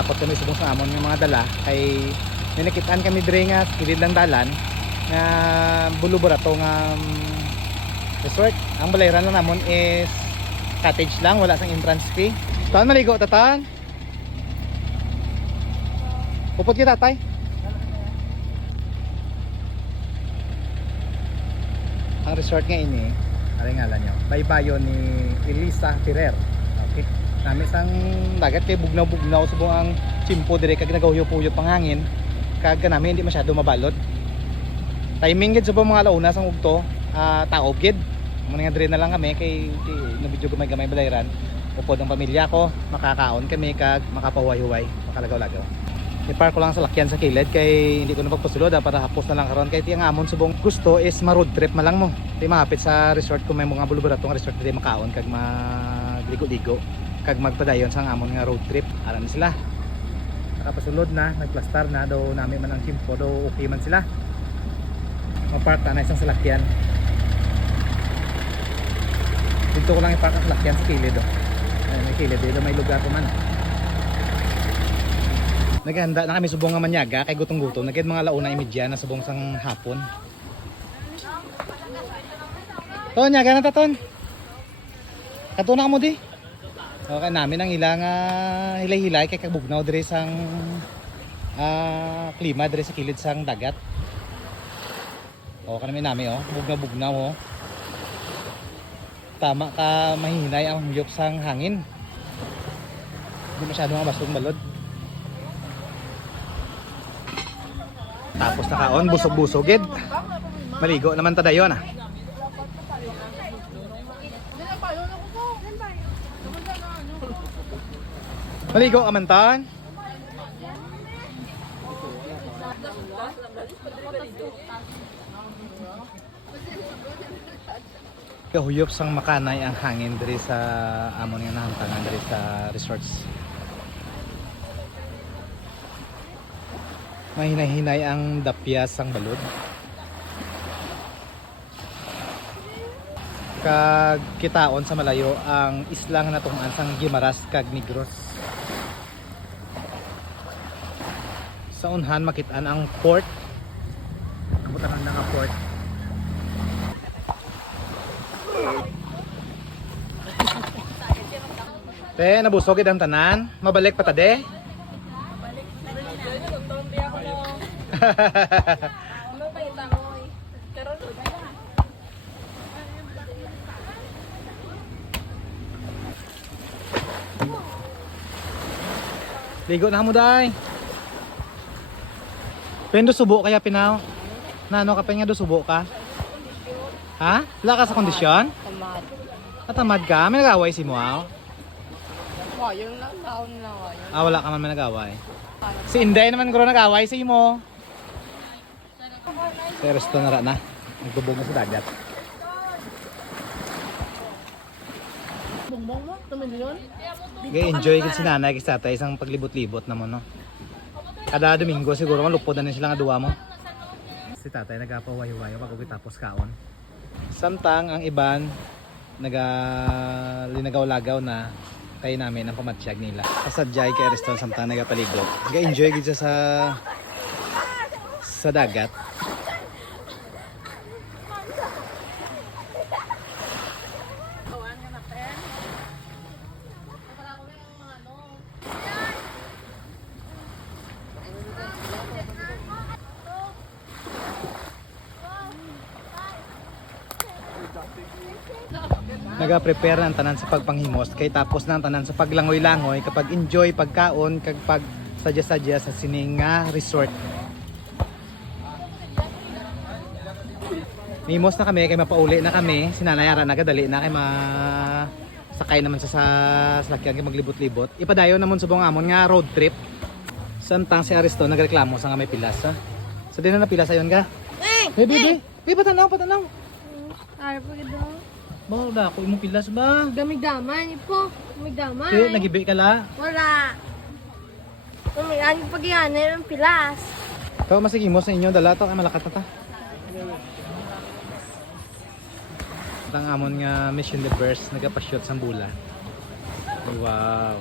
nanghakot kami subong sa amon ng mga dala kay ninakitaan kami dire nga kilid lang dalan nga buluburato nga resort. Ang balayran lang namon is cottage lang, wala sang entrance fee. Taan maligo tatan. Pupot kita tay. Ang resort nga ini, ano ngalan nyo? Baybayon ni Elisa Ferrer. Okay. Nami sang dagat kay bugnaw-bugnaw subong ang chimpo dire kag nagahuyop-huyop ang hangin. Kag kanami hindi masyado mabalod. Timing gid subong mga launa sang ugto, taob gid. Muna nga dire na lang kami kay no video gamay-gamay balayran. Upod ang pamilya ko, makakaon kami kag makapahuway-huway, makalagaw-lagaw. I-park ko lang sa lakyan sa kilid kay hindi ko na pagpasulod para hapos na lang karon kay tiyang amon subong gusto is ma-road trip malang mo. Di mahapit sa resort kung may mga buluburatong resort dili makaon kag magligo-ligo kag magpadayon sa amon nga road trip. Aran sila. Nakapasulod na, nagplastar na daw nami man ang chimpo daw okay man sila. Ma-park na isang salakyan. Dito ko lang i-park ang salakyan sa kilid oh. Ayun, may kilid dito may lugar ko man. Naghanda na kami subong nga manyaga kay gutong-gutom. Nagid mga launa imedya na subong sang hapon. Ton, nyaga na taton. Katuna mo di. Okay namin ang ilang hilay-hilay kay kabugnaw dire sang klima dire sa kilid sang dagat. O kanami nami oh, bugnaw-bugnaw oh. Tama ka mahihinay ang huyop sang hangin. Hindi masyado mabasong balod. Tapos nakaon, busog-busogid. Maligo naman ta dayon ah. Maligo ka man tan. Kahuyop sang makanay ang hangin diri sa amon nga nahantangan diri sa resorts. Mahinay-hinay ang dapyas ang balod. Kag kitaon sa malayo ang isla nga natungan sang Guimaras kag Negros. Sa unhan makitaan ang port. Kabutangan na nga port. Te, nabusog gid ang tanan. Mabalik pa ta de. Ligo na mo day. Pendo subo kaya pinaw. Nano ka pa nga do subo ka? Ha? Wala ka sa kondisyon? Tamad. Natamad ka? May nag-away si mo ah? Yung lang taon na ngayon. Ah, wala ka man may nag-away. Si Inday naman guro nag-away sa imo. Pero ito na na. Nagbubog na sa dagat. Bongbong mo? 2 milyon? Enjoy kasi si nanay kasi tatay isang paglibot-libot naman no. Kada Domingo siguro malupod na sila nga duwa mo. Si tatay nagapawayo-wayo bago tapos kaon. Samtang ang iban linagaw-lagaw na kay namin ang pamatsyag nila. Kasadyay kay Ariston samtang nagapaligo. Nag-enjoy gid sa dagat. Naga-prepare ng tanan sa pagpanghimos kay tapos ng tanan sa paglangoy-langoy kapag enjoy pagkaon kag pag sadya-sadya sa sining nga resort. Himos na kami kay mapauli na kami, sinanayara na kadali na kay sakay naman sa salakyan kay maglibot-libot. Ipadayon namon subong amon nga road trip. Samtang si Aristo nagreklamo sa nga may pilas ha. So din na pilas ayon ka. Hey baby, patanaw. Ay, pagod daw. Bawa ba ako imong pilas ba? Gamig-gamay po. Gamig-gamay. Kaya nagibi ka la? Wala. Ang pagyanan ng pilas. Ito masigimos sa inyo dala to ay malakat na ta. Ang amon nga Mission Universe nagapa-shoot sa bula. Wow.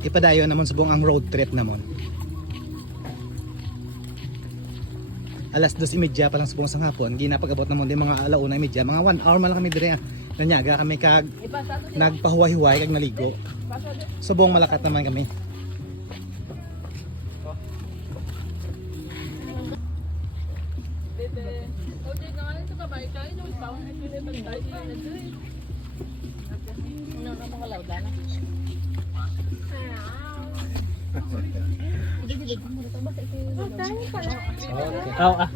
Ipadayon namon subong ang road trip namon. Alas 2:30 pa lang subong sa hapon, ginapag-abot namon di mga 1:30, mga 1 hour man lang kami dire. Nanyaga kami kag nagpahuway-huway kag naligo. Subong malakat naman kami. Oh, tayo pala. Okay. Oh, ah.